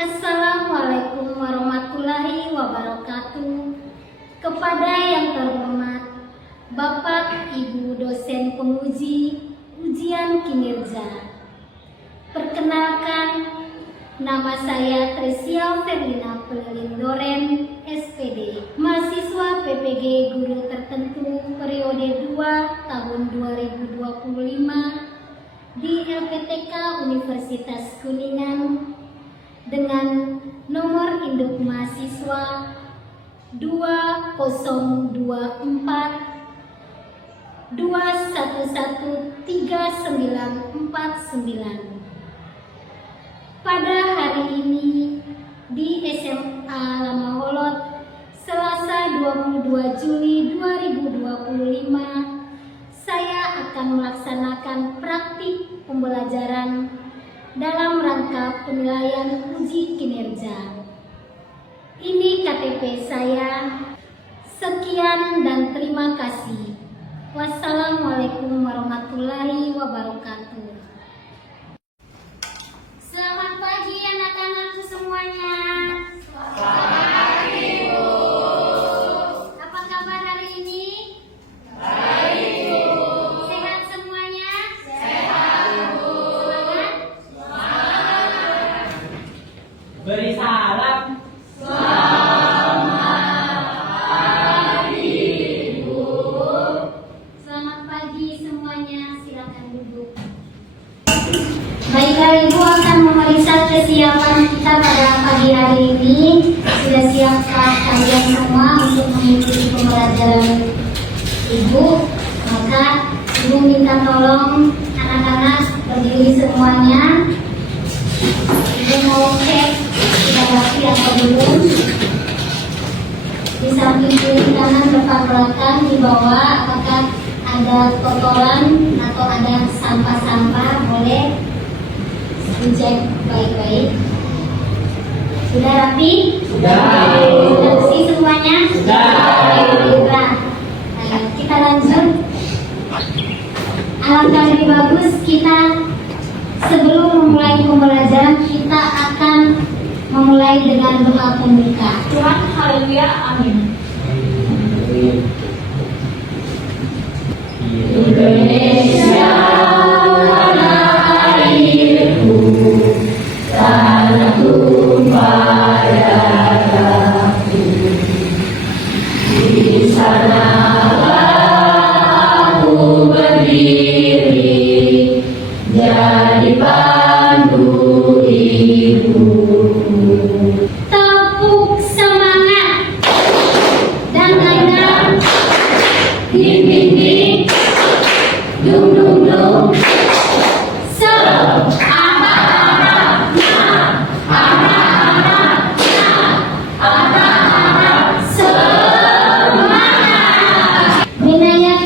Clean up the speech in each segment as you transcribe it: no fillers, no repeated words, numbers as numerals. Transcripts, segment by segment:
Assalamualaikum warahmatullahi wabarakatuh. Kepada yang terhormat Bapak Ibu dosen penguji ujian kinerja. Perkenalkan, nama saya Tresia Ferlina Pelilindoren, SPD, mahasiswa PPG Guru Tertentu periode 2 tahun 2025 di LPTK Universitas Kuningan dengan nomor induk mahasiswa 2024 2113949. Pada hari ini di SMA Lamaholot, Selasa 22 Juli 2025, saya akan melaksanakan praktik pembelajaran dalam rangka penilaian uji kinerja. Ini KTP saya. Sekian dan terima kasih. Wassalamualaikum warahmatullahi wabarakatuh. Selamat pagi anak-anakku semuanya. Selamat pagi, Bu. Apa kabar hari ini? Baik, Bu. Sehat semuanya? Sehat, Bu. Semangat? Beri salam. Selamat pagi, Bu. Selamat pagi semuanya, silakan duduk. Baiklah, Ibu akan memeriksa kesiapan kita pada pagi hari ini. Sudah siapkah kalian semua untuk mengikuti pembelajaran Ibu? Maka Ibu minta tolong anak-anak berdiri semuanya. Ibu mau cek sudah rapi atau belum. Di samping kiri kanan depan belakang di bawah apakah ada kotoran atau ada sampah-sampah, boleh dicek baik-baik. Sudah rapi? Sudah. Sudah bersih semuanya? Sudah. Baiklah. Nah, kita lanjut. Alangkah lebih bagus kita sebelum memulai pembelajaran kita akan memulai dengan doa pembuka. Tuhan, haleluya, amin. Indonesia tanah airku, tanah tumpah darahku. Di sanalah aku berdiri, jadi pandu hidupku. Tepuk semangat dan tanda Ding ding ding, dung dung dung. Binayat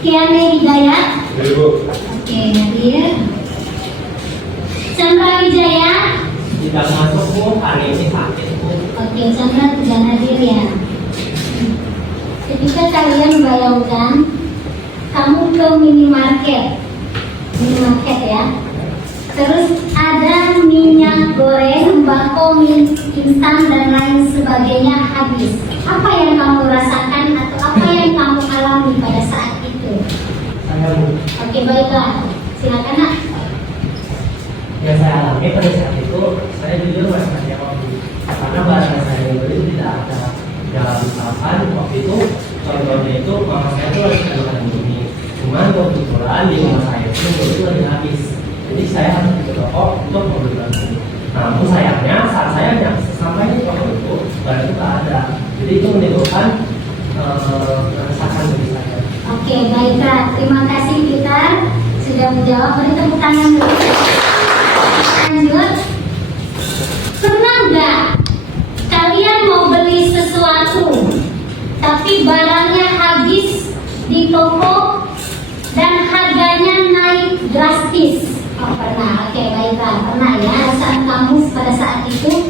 Kiane Hidayat. Oke, hadir. Chandra Wijaya. Tidak masuk, Bu, hari ini sakit, Bu. Oke, Chandra tidak hadir ya. Ketika kalian bayangkan kamu ke minimarket ya. Terus ada minyak goreng, sembako, mie instan dan lain sebagainya habis. Apa yang kamu rasakan atau apa yang kamu alami pada saat itu? Saya, Bu. Oke, baiklah. Silakan, Nak. Yang saya alami pada saat itu, saya jujur merasa jawab, karena barang yang saya beli tidak ada dalam papan. Waktu itu contohnya itu mama saya itu lagi makan ini, cuman kebetulan di rumah saya itu itu lagi habis, jadi saya harus ke toko untuk membeli ini. Namun sayangnya saat saya sampai di toko itu barang itu tak ada, jadi itu menimbulkan keresahan bagi saya. Oke, baiklah. Terima kasih Peter sudah menjawab. Beri tepuk tangan dulu. Lanjut. Pernah nggak kalian mau beli sesuatu tapi barangnya habis di toko dan harganya naik drastis? Oh, pernah. Oke, baiklah. Pernah ya. Saat kamu pada saat itu?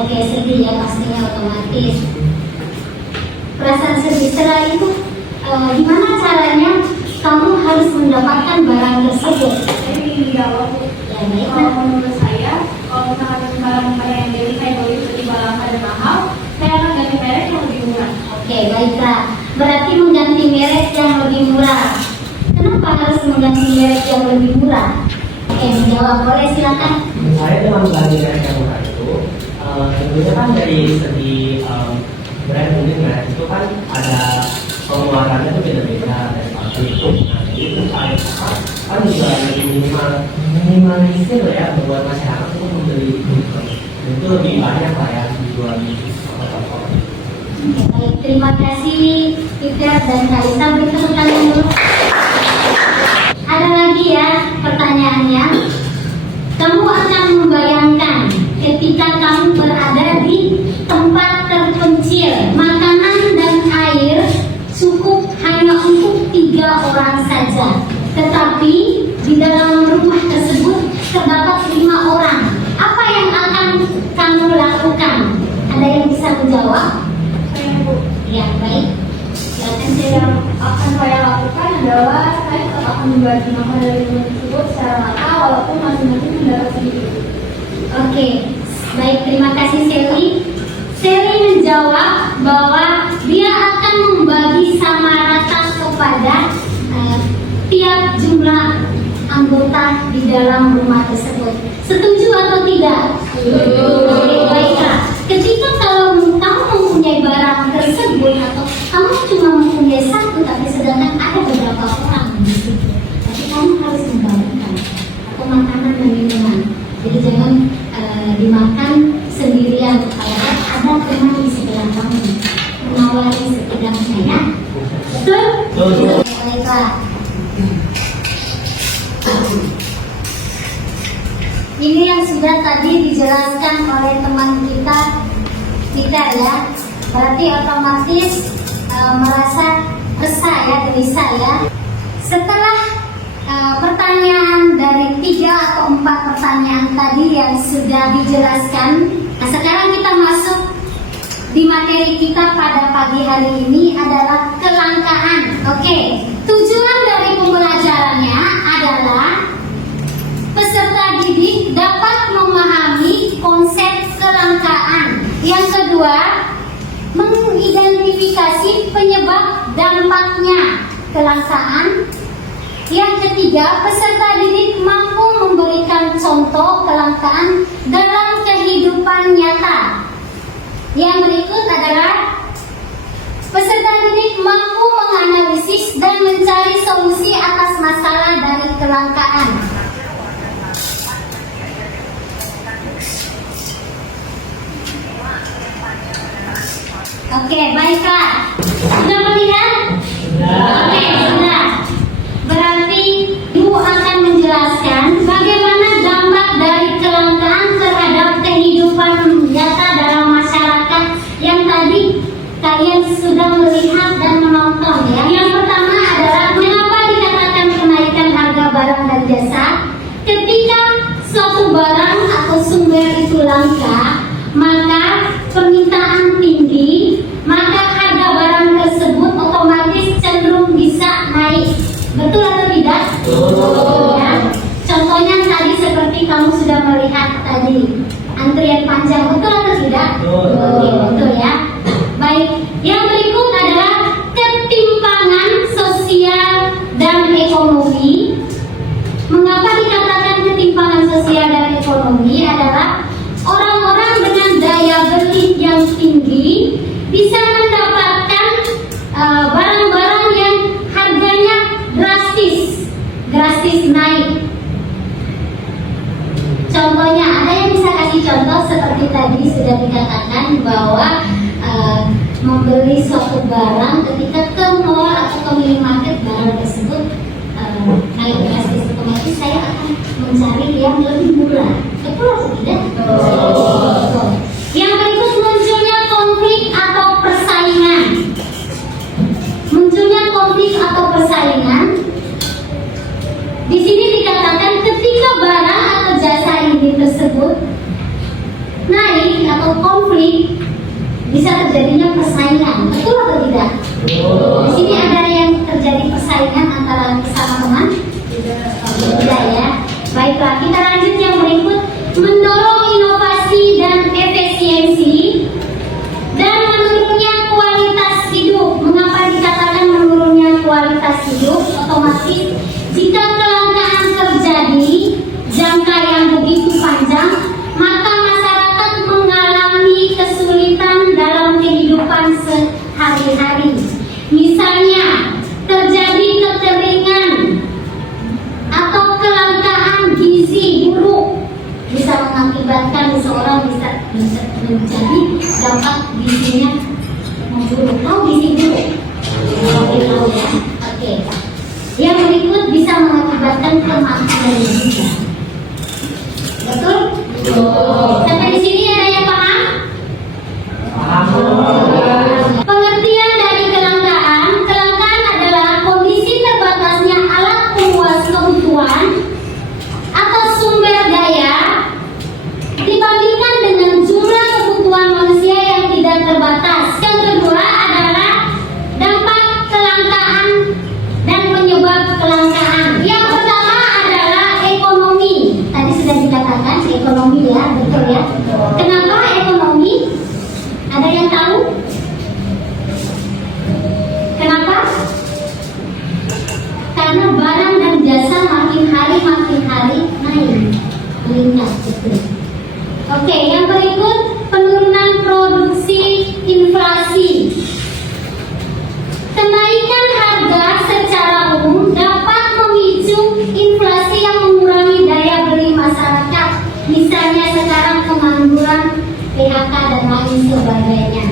Oke, sedih ya pastinya otomatis. Perasaan sedih setelah itu gimana caranya kamu harus mendapatkan barang tersebut? Jadi menjawab, Ya, baik. kalau menurut saya Baiklah, berarti mengganti merek yang lebih murah. Kenapa harus mengganti merek yang lebih murah? Oke, menjawab, boleh silakan. Saya dengan mengganti merek yang murah itu, tentunya kan dari segi brand mungkin merek itu kan ada pengeluarannya itu beda-beda dari pabrik itu. Nah, jadi itu kan juga lebih minimalisir ya buat masyarakat untuk membeli itu lebih banyak lah ya dijual di toko-toko. Oke, baik, terima kasih Ida dan Kalisa. Beri tepuk tangan dulu. Ada lagi ya pertanyaannya. Kamu akan membayangkan ketika kamu berada di tempat terpencil, makanan dan air cukup hanya untuk 3 orang saja. Tetapi di dalam rumah tersebut terdapat 5 orang. Apa yang akan kamu lakukan? Ada yang bisa menjawab? Saya Bu. Ya, baik. Silakan. Yang akan saya lakukan adalah saya tetap akan membagi makanan dari rumah tersebut secara rata walaupun masing-masing mendapat sedikit. Oke, baik, terima kasih Sally. Sally menjawab bahwa dia akan membagi sama rata kepada tiap jumlah anggota di dalam rumah tersebut. Setuju atau tidak? Oke, baiklah. Ketika kalau kamu mempunyai barang tersebut atau kamu cuma mempunyai satu tapi sedangkan ada beberapa orang di situ, tapi kamu harus membagikan atau makanan dan minuman. Jadi jangan dimakan sendirian. Kalau ada teman di sebelah kamu menawari setidaknya ya. Betul? Betul. Baiklah. Ini yang sudah tadi dijelaskan oleh teman kita ya. Berarti otomatis merasa resah ya, gelisah ya. Setelah pertanyaan dari 3 atau 4 pertanyaan tadi yang sudah dijelaskan, nah sekarang kita masuk di materi kita pada pagi hari ini adalah kelangkaan. Oke, tujuan dari pembelajarannya adalah peserta didik dapat memahami konsep kelangkaan. Yang kedua, mengidentifikasi penyebab dampaknya kelangkaan. Yang ketiga, peserta didik mampu memberikan contoh kelangkaan dalam kehidupan nyata. Yang berikut adalah peserta didik mampu menganalisis dan mencari solusi atas masalah dari kelangkaan. Oke, baiklah. Sudah melihat? Oke, sudah. Berarti Ibu akan menjelaskan bagaimana dampak dari kelangkaan terhadap kehidupan nyata dalam masyarakat yang tadi kalian sudah melihat dan menonton ya. Yang pertama adalah mengapa dikatakan kenaikan harga barang dan jasa. Ketika suatu barang atau sumber itu langka, maka permintaan tinggi, maka harga barang tersebut otomatis cenderung bisa naik. Betul atau tidak? Betul. Ya. Contohnya tadi seperti kamu sudah melihat tadi antrian panjang, betul atau tidak? Betul. Oke, betul ya. Baik, yang berikut adalah ketimpangan sosial dan ekonomi. Mengapa dikatakan ketimpangan sosial dan ekonomi adalah orang-orang dengan daya beli yang tinggi bisa mendapatkan barang-barang yang harganya drastis naik. Contohnya, ada yang bisa kasih contoh seperti tadi sudah dikatakan bahwa membeli suatu barang ketika ke mall atau ke minimarket, barang tersebut naik drastis, otomatis saya akan mencari yang lebih murah. Betul atau tidak? Betul. Yang berikut, munculnya konflik atau persaingan. Munculnya konflik atau persaingan. Di sini dikatakan ketika barang atau jasa ini tersebut naik atau konflik, bisa terjadinya persaingan. Betul atau tidak? Di sini ada yang terjadi persaingan antara sama teman? Tidak ya. Baiklah, kita lanjut yang berikut. Mendorong inovasi dan efisiensi dan menurunnya kualitas hidup. yang begitu panjang, maka masyarakat mengalami kesulitan dalam kehidupan sehari-hari. Misalnya, terjadi kekeringan atau kelangkaan gizi buruk, bisa mengakibatkan seseorang bisa menjadi dampak gizinya memburuk. Tahu gizi buruk? Tahu ya? Oke. Yang berikut bisa mengakibatkan kematian juga. Betul? Sampai di sini ada yang paham? Pengertian dari kelangkaan. Kelangkaan adalah kondisi terbatasnya alat pemuas kebutuhan atau sumber daya dibandingkan dengan jumlah kebutuhan manusia yang tidak terbatas. Yang kedua adalah dampak kelangkaan dan penyebab kelangkaan. Yang pertama adalah ekonomi. Tadi sudah dikatakan ekonomi ya, betul ya. Kenapa ekonomi? Ada yang tahu? Kenapa? Karena barang dan jasa makin hari naik, meningkat, betul. Oke, yang berikut penurunan produksi, inflasi. Kenaikan harga secara umum dapat memicu inflasi yang mengurangi daya beli masyarakat. Misalnya sekarang pengangguran, PHK dan lain sebagainya.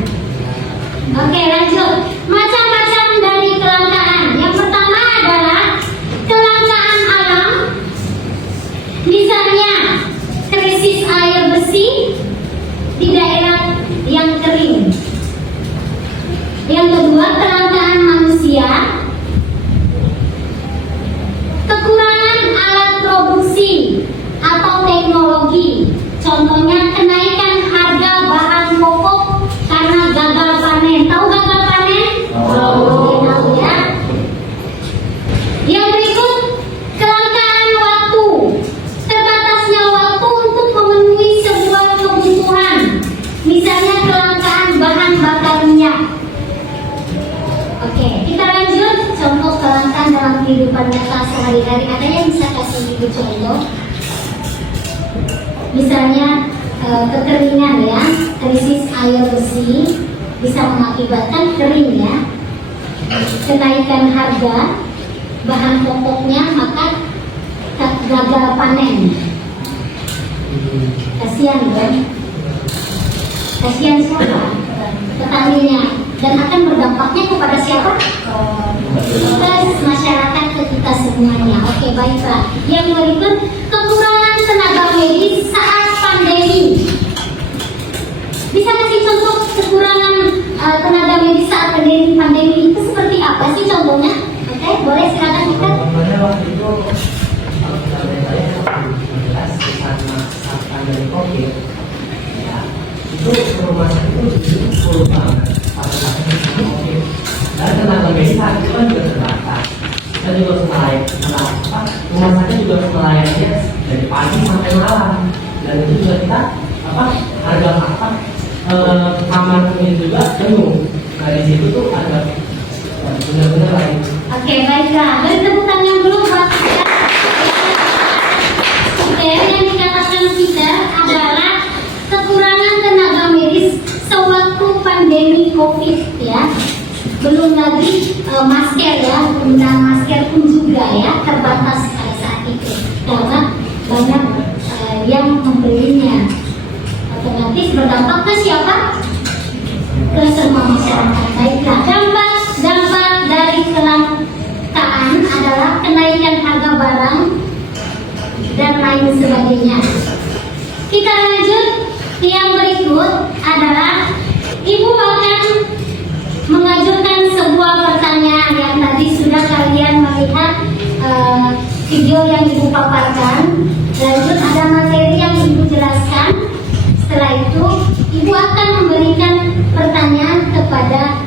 Oke, lanjut. Macam-macam dari kelangkaan. Yang pertama adalah kelangkaan alam. Misalnya krisis air bersih di daerah yang kering. Yang kedua, kelangkaan manusia. Kekurangan alat produksi atau teknologi. Contohnya kenaikan harga bahan pokok karena gagal panen. Tahu gagal panen? Tahu ya. Yang berikut, kelangkaan waktu. Terbatasnya waktu untuk memenuhi sebuah kebutuhan. Misalnya kelangkaan bahan bakar minyak. Oke, kita lanjut. Contoh kelangkaan dalam kehidupan nyata sehari-hari. Ada yang bisa kasih ibu contoh? Misalnya kekeringan ya, krisis air bersih bisa mengakibatkan kering ya. Kenaikan harga bahan pokoknya, maka gagal panen. Kasihan kan? Kasihan siapa? Petaninya. Dan akan berdampaknya kepada siapa? Ke masyarakat, ke kita semuanya. Oke, baiklah. Yang berikut, kekurangan tenaga medis saat pandemi. Bisa kasih contoh kekurangan tenaga medis saat pandemi itu seperti apa sih contohnya? Oke, boleh silakan kita. Contohnya waktu itu kalau kita lihat jelas saat pandemi COVID, ya itu rumah sakit itu full banget. Dan tenaga medis saat itu kan juga terbatas. Kita juga harus melayani rumah sakit juga harus melayaninya dari pagi sampai malam. Dan itu juga kita harga kamar ini juga penuh. Nah di situ tuh ada benar-benar lain. Oke, baiklah. Beri tepuk tangan dulu buat kita. Oke, yang dikatakan kita adalah kekurangan tenaga medis sewaktu pandemi COVID ya. Belum lagi masker ya, penggunaan masker pun juga ya terbatas pada saat itu karena banyak yang membelinya. Otomatis berdampak ke siapa? Ke semua masyarakat. Baiklah, dampak dari kelangkaan adalah kenaikan harga barang dan lain sebagainya. Kita lanjut. Yang berikut adalah Ibu akan mengajukan sebuah pertanyaan yang tadi sudah kalian melihat video yang Ibu paparkan. Lanjut ada materi yang Ibu jelaskan. Setelah itu Ibu akan memberikan pertanyaan kepada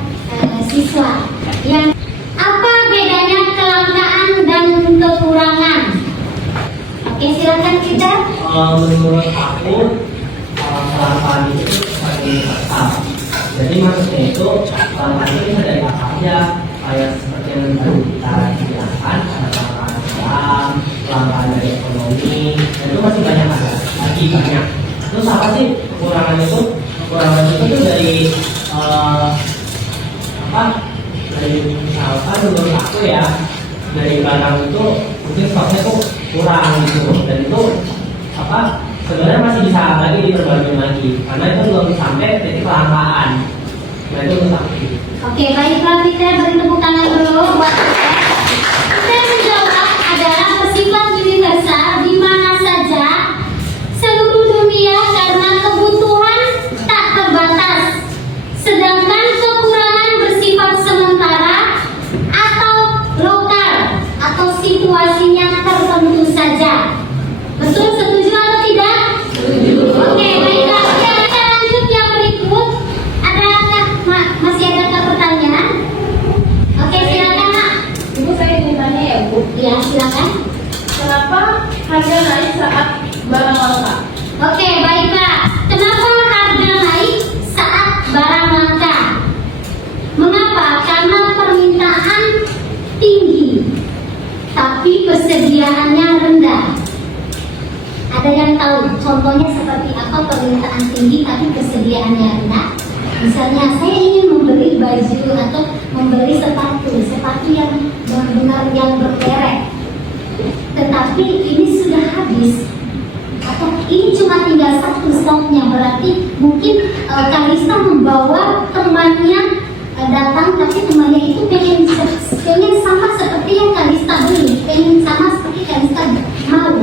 siswa. Yang apa bedanya kelangkaan dan kekurangan? Oke, silakan kita. Menurut aku kelangkaan itu seperti tetap. Jadi maksudnya itu kelangkaan itu bisa dari apa aja, kayak seperti yang tadi kita jelaskan, ada kelangkaan garam, kelangkaan dari ekonomi, dan itu masih banyak ada akibatnya. Terus apa sih kekurangan itu? Kekurangan itu tuh dari dari misalkan menurut aku ya, dari barang itu mungkin stoknya tuh kurang gitu, dan itu sebenarnya masih bisa lagi diperbarui lagi karena itu belum sampai titik kelangkaan. Nah itu menurut aku. Oke, baiklah kita beri tepuk tangan dulu buat kita. Kita menjawab adalah bersifat universal di mana saja seluruh dunia karena kebutuhan tak terbatas. Sedangkan kekurangan bersifat sementara atau lokal atau situasinya tertentu saja. Betul, setuju atau tidak? Setuju. Oke, baiklah. Kita lanjut yang berikut. Masih ada pertanyaan? Oke, silakan Mak. Ibu, saya ingin tanya ya Bu, Ya, silakan. kenapa harga naik saat barang langka? Oke, baiklah. Kenapa harga naik saat barang langka? Mengapa? Karena permintaan tinggi, tapi persediaannya rendah. Ada yang tahu contohnya seperti apa permintaan tinggi tapi persediaannya rendah? Misalnya saya ingin membeli baju atau membeli sepatu yang benar-benar yang bermerek, tetapi ini sudah habis atau ini cuma tinggal satu stoknya, berarti mungkin Kalista membawa temannya datang, tapi temannya itu pengen sama seperti yang Kalista beli, pengen sama seperti Kalista mau,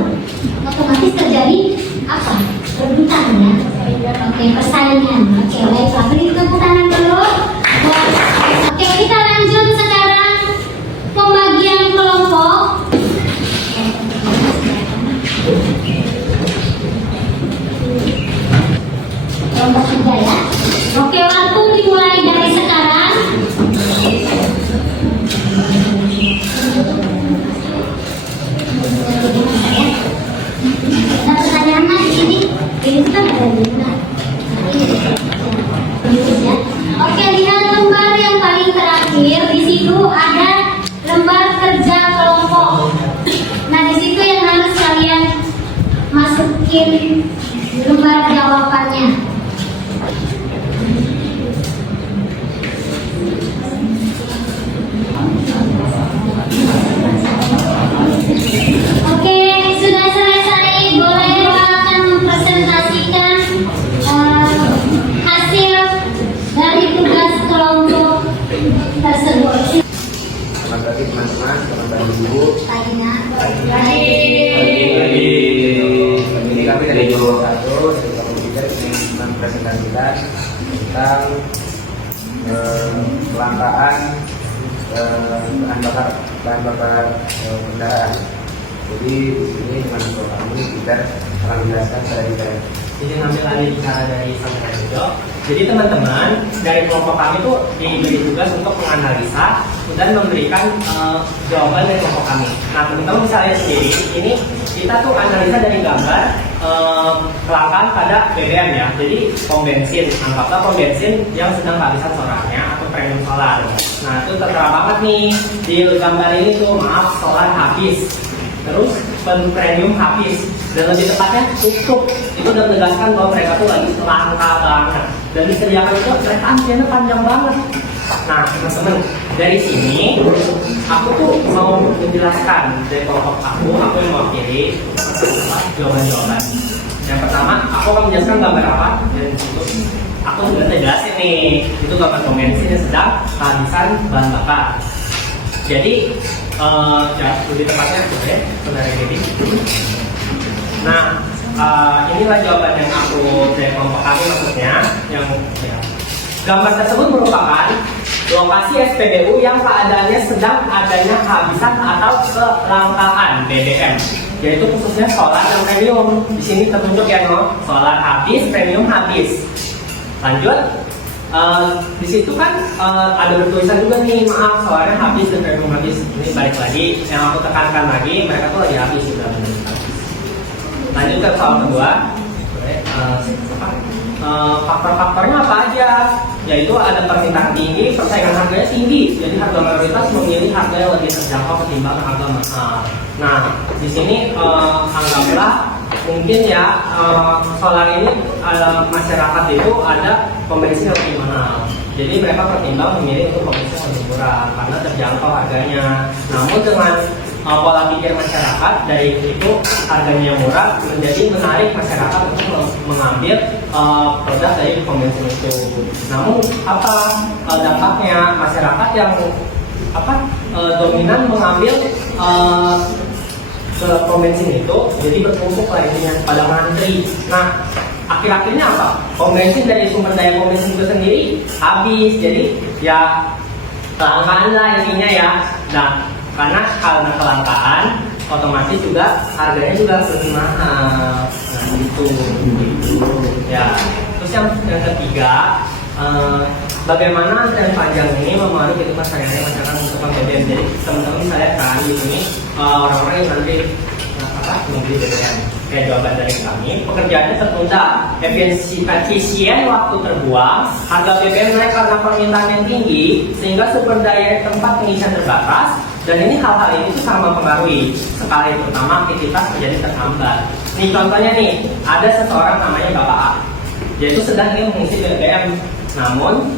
otomatis terjadi apa? Rebutan ya. Oke, persaingan. Oke, baiklah, beri tepuk tangan dulu. Oke, kita lanjut sekarang pembagian kelompok. Kelompok 3 ya. Oke, waktu dimulai dari sekarang. Nah, pertanyaannya di sini, ini kan ada di mana? Ya. Oke, lihat lembar yang paling terakhir. Di situ ada lembar kerja kelompok. Nah, di situ yang harus kalian masukin lembar jawabannya. Oke, sudah selesai. Boleh akan mempresentasikan hasil dari tugas kelompok tersebut. Selamat pagi teman-teman, selamat pagi Ibu. Paginya. Ini kami dari kelompok 1, dari kelompok 3 ingin mempresentasikan tentang kelangkaan bahan bakar kendaraan. Jadi di sini dengan kelompok kami kita akan menjelaskan secara detail. Jadi ngambil alih bicara dari saudara Jojo. Jadi teman-teman dari kelompok kami tuh diberi tugas untuk menganalisa dan memberikan jawaban dari kelompok kami. Nah teman-teman bisa lihat sendiri, ini kita tuh analisa dari gambar kelangkaan pada BBM ya. Jadi pom bensin, anggaplah pom bensin yang sedang kehabisan solarnya atau premium solar. Nah itu tertera banget nih di gambar ini tuh, maaf solar habis. Terus premium habis, dan lebih tepatnya tutup. Itu udah menegaskan bahwa mereka tuh lagi langka banget, dan disediakan itu mereka antriannya panjang banget. Nah teman-teman, dari sini aku tuh mau menjelaskan dari kelompok aku yang mewakili jawaban-jawaban. Yang pertama, aku akan menjelaskan gambar apa, dan itu aku sudah jelasin nih, itu gambar pom bensin yang sedang kehabisan bahan bakar. Jadi ya lebih tepatnya saudara Dedi. Nah inilah jawaban yang aku dari kelompok kami, maksudnya yang ya, gambar tersebut merupakan lokasi SPBU yang keadaannya sedang adanya kehabisan atau kelangkaan BBM, yaitu khususnya solar dan premium. Di sini tertunjuk ya solar habis, premium habis. Lanjut. Di situ kan ada bertulisan juga nih, maaf soalnya habis dan premium habis. Ini balik lagi, yang aku tekankan lagi, mereka tuh lagi habis sudah. Lanjut ke soal kedua. faktor-faktornya apa aja? Yaitu ada permintaan tinggi, persaingan harganya tinggi. Jadi harga mayoritas memilih harga yang lebih terjangkau ketimbang harga mahal. Nah, di sini anggaplah mungkin ya solar ini masyarakat itu ada pembeli yang lebih mahal. Jadi mereka pertimbang memilih untuk pembeli yang lebih murah karena terjangkau harganya. Namun dengan pola pikir masyarakat dari itu harganya murah menjadi menarik masyarakat untuk mengambil produk dari pom bensin itu. Namun apa dampaknya masyarakat yang dominan mengambil ke pom bensin itu jadi bertumpuk lah intinya pada ngantri. Nah akhir-akhirnya apa? Pom bensin dari sumber daya pom bensin itu sendiri habis, jadi ya kelangkaan lah intinya ya. Nah karena kelangkaan otomatis juga harganya juga lebih mahal. Nah itu ya. Terus yang ketiga, bagaimana tren panjang ini mempengaruhi kehidupan sehari-hari masyarakat untuk BBM. Jadi teman-teman bisa lihat kan di sini orang-orang yang nanti membeli BBM. Kayak jawaban dari kami, pekerjaannya tertunda, efisien waktu terbuang, harga BBM naik karena permintaan yang tinggi, sehingga sumber daya tempat pengisian terbatas, dan ini hal-hal ini itu sangat mempengaruhi sekali, terutama aktivitas menjadi terhambat. Nih contohnya nih, ada seseorang namanya Bapak A, yaitu sedang ingin mengisi BBM, namun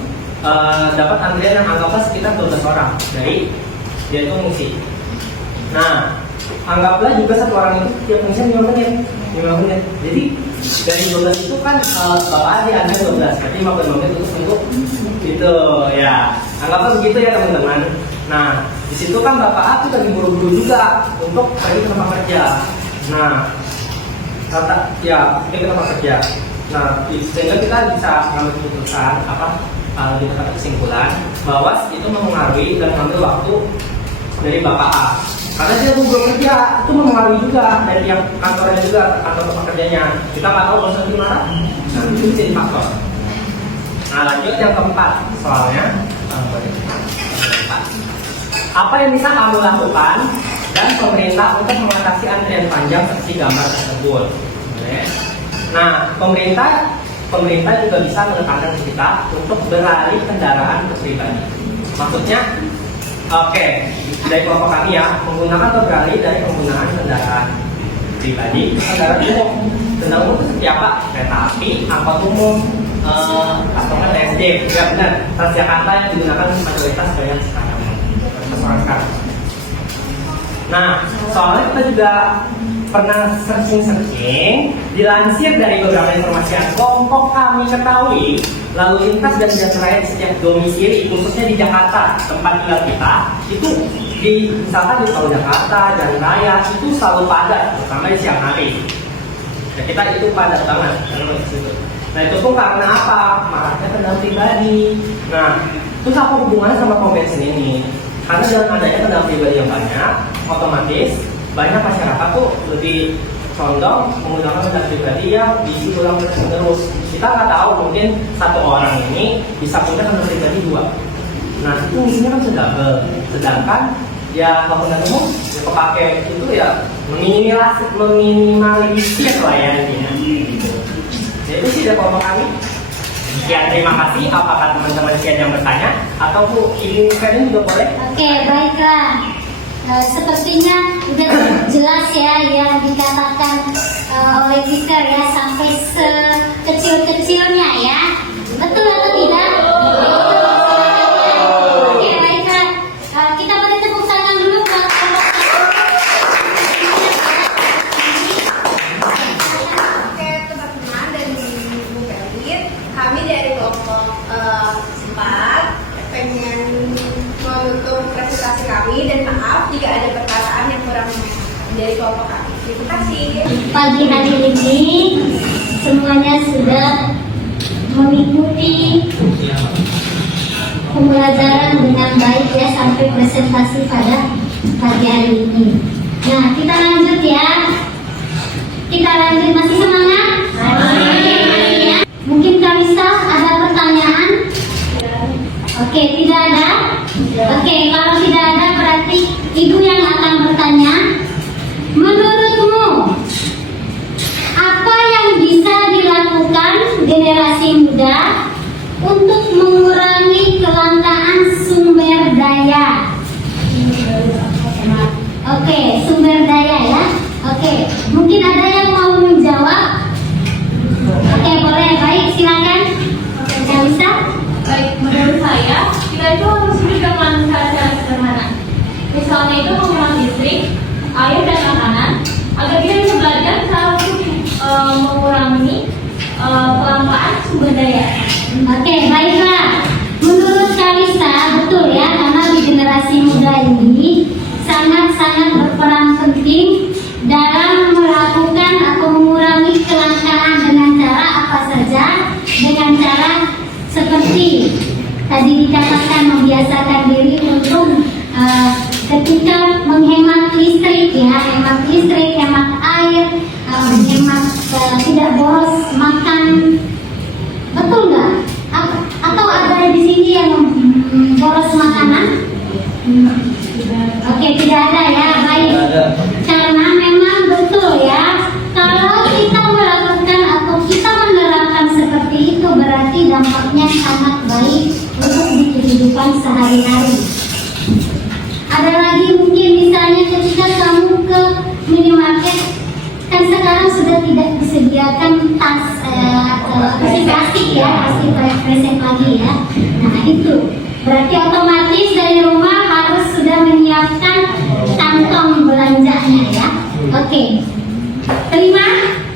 dapat antrian yang anggaplah sekitar 12 orang dari dia itu mengisi. Nah, anggaplah juga satu orang itu tiap mengisi 5 menit. Jadi dari 12 itu kan Bapak A ada 12, berarti 50 menit untuk gitu ya. Anggaplah begitu ya teman-teman. Nah, di situ kan Bapak A tuh lagi buru-buru juga untuk pergi ke tempat kerja. Nah, pergi ke tempat kerja. Nah, sehingga kita bisa mengambil keputusan kita kata kesimpulan bahwa itu mempengaruhi dan mengambil waktu dari Bapak A. Karena dia buru-buru kerja, itu mempengaruhi juga dari yang kantornya juga, kantor tempat kerjanya. Kita nggak tahu bosan di mana. Nah, itu jadi faktor. Nah, lanjut yang keempat, soalnya apa yang bisa kamu lakukan dan pemerintah untuk mengatasi antrian panjang seperti gambar tersebut. Nah, pemerintah juga bisa menekankan kita untuk beralih kendaraan pribadi. Maksudnya, dari kelompok kami ya, menggunakan atau beralih dari penggunaan kendaraan pribadi ke kendaraan umum. Kendaraan umum itu seperti apa? Kereta api, angkot umum, atau kan TSD. Ya benar, Transjakarta yang digunakan mayoritas banyak sekarang. Nah, soalnya kita juga pernah searching, dilansir dari beberapa informasi yang kelompok kami ketahui, lalu lintas dan jalan raya di setiap domisili, khususnya di Jakarta, tempat tinggal kita, itu misalkan di Tol Jakarta, jalan raya, itu selalu padat, terutama di siang hari. Ya, kita itu padat banget. Nah, itu pun karena apa? Maraknya kendaraan pribadi. Nah, terus apa hubungannya sama pom bensin ini? Karena dengan adanya kendaraan pribadi yang banyak, otomatis banyak masyarakat tuh lebih condong menggunakan kendaraan pribadi yang diisi ulang terus. Kita nggak tahu, mungkin satu orang ini bisa punya kendaraan pribadi 2. Nah, itu isinya kan sudah sedangkan ya kalau kendaraan umum ya kepake itu ya meminimalisir lah ya intinya. Jadi sih dari kelompok kami. Ya, terima kasih. Apakah teman-teman sekalian yang bertanya atau Bu ini juga boleh? Oke, baiklah. Sepertinya sudah jelas ya yang dikatakan oleh Tika ya, sampai sekecil-kecilnya ya. Betul atau tidak? Oke, baiklah. Kita beri tepuk tangan dulu buat Oke, teman-teman dan Bu Felit, kami dari kelompok 4 pengen menutup presentasi kami dan maaf jika ada perkataan yang kurang dari kelompok kami. Terima kasih. pagi hari ini semuanya sudah mengikuti pembelajaran dengan baik ya sampai presentasi pada pagi hari ini. Nah, kita lanjut ya. Kita lanjut, masih semangat? Masih ya. Mungkin Kalista ada pertanyaan? Oke, tidak ada? Oke, kalau tidak ada berarti Ibu yang akan bertanya. Menurutmu, apa yang bisa dilakukan mengurangi pemanfaatan sumber daya. Oke, baiklah. Menurut Kalista, betul ya, karena di generasi muda ini sangat-sangat berperan penting dalam melakukan atau mengurangi kelangkaan dengan cara apa saja, dengan cara seperti tadi dikatakan membiasakan diri untuk ketika menghemat listrik ya, hemat listrik, hemat air, menghemat tidak boros makan, betul nggak? Atau ada di sini yang boros makanan? Oke, tidak ada ya, baik. Karena memang betul ya, kalau kita melakukan atau kita menerapkan seperti itu berarti dampaknya sangat baik untuk di kehidupan sehari-hari. Ada lagi mungkin misalnya ketika kamu ke minimarket, kan sekarang sudah tidak disediakan tas plastik ya, plastik kresek lagi ya. Nah itu berarti otomatis dari rumah harus sudah menyiapkan kantong belanjanya ya. Oke, terima?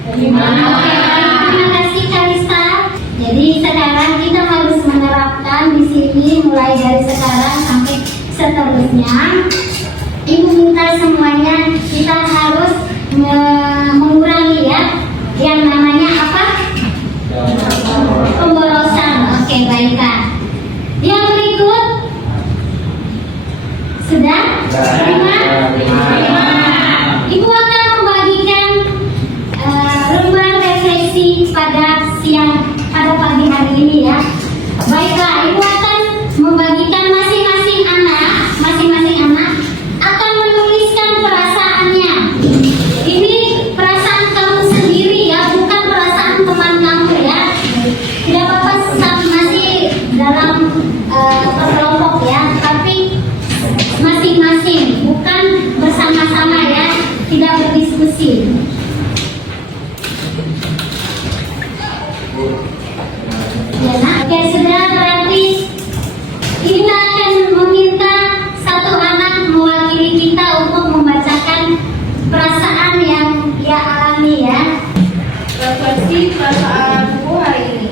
Oke, terima kasih Kalista. Jadi sekarang kita harus menerapkan di sini mulai dari sekarang sampai seterusnya. Ibu minta semuanya kita harus mengurangi ya yang namanya apa? Pemborosan. Oke, baiklah. Yang berikut sudah? Terima? Ibu akan membagikan lembar refleksi pada pagi hari ini ya. Baiklah, ibu akan membagikan masing-masing anak akan menuliskan perasaannya. Ini perasaan kamu sendiri ya, bukan perasaan teman kamu ya. Tidak apa-apa masih dalam kelompok ya, tapi masing-masing, bukan bersama-sama ya, tidak berdiskusi. Ya, nah, oke, sudah berarti kita akan meminta satu anak mewakili kita untuk membacakan perasaan yang ia alami ya. Refleksi perasaanku hari ini.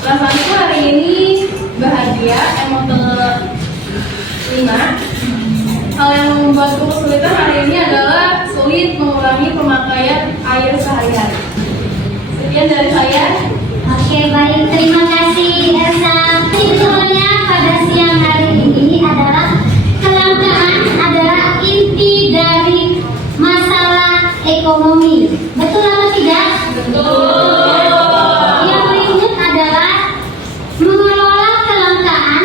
Perasaanku hari ini bahagia, emosi kelima. Hal yang membuatku kesulitan hari ini adalah sulit mengurangi pemakaian air sehari-hari. Sekian dari saya. Oke, baik, terima kasih Elsa. Kesimpulannya pada siang hari ini adalah kelangkaan adalah inti dari masalah ekonomi. Betul atau tidak? Betul. Yang berikut adalah mengelola kelangkaan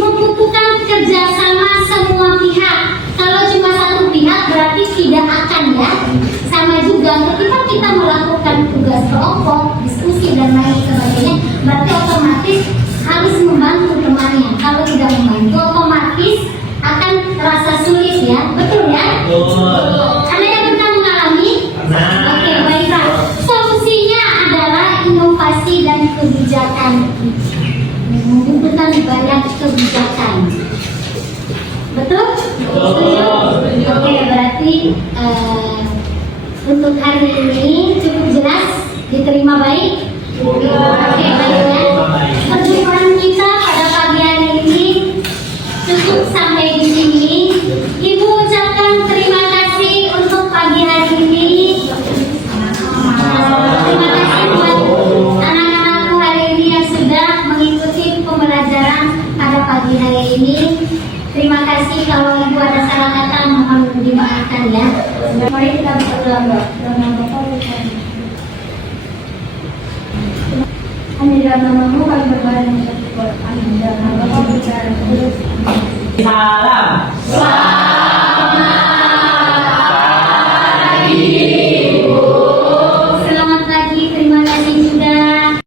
membutuhkan kerjasama semua pihak. Kalau cuma satu pihak berarti tidak akan ya. Sama juga ketika kita melakukan tugas kelompok, diskusi dan lain sebagainya, berarti otomatis harus membantu temannya. Kalau tidak membantu, otomatis akan terasa sulit ya. Betul ya? Betul. Ada yang pernah mengalami? Pernah. Oke, baiklah. Solusinya adalah inovasi dan kebijakan. Membutuhkan banyak kebijakan. Betul? Betul. Oke, berarti untuk hari ini cukup jelas, diterima baik. Oke, baiklah. Perjumpaan kita pada pagi hari ini cukup sampai di sini. Ibu ucapkan terima kasih untuk pagi hari ini. Terima kasih buat anak-anakku hari ini yang sudah mengikuti pembelajaran pada pagi hari ini. Terima kasih. Kalau ibu ada salah kata mohon dimaafkan ya. Mari kita berulang dengan Bapak. Amin dalam namamu kami berdoa dan bersyukur. Amin dalam nama Bapak berbicara terus. Salam.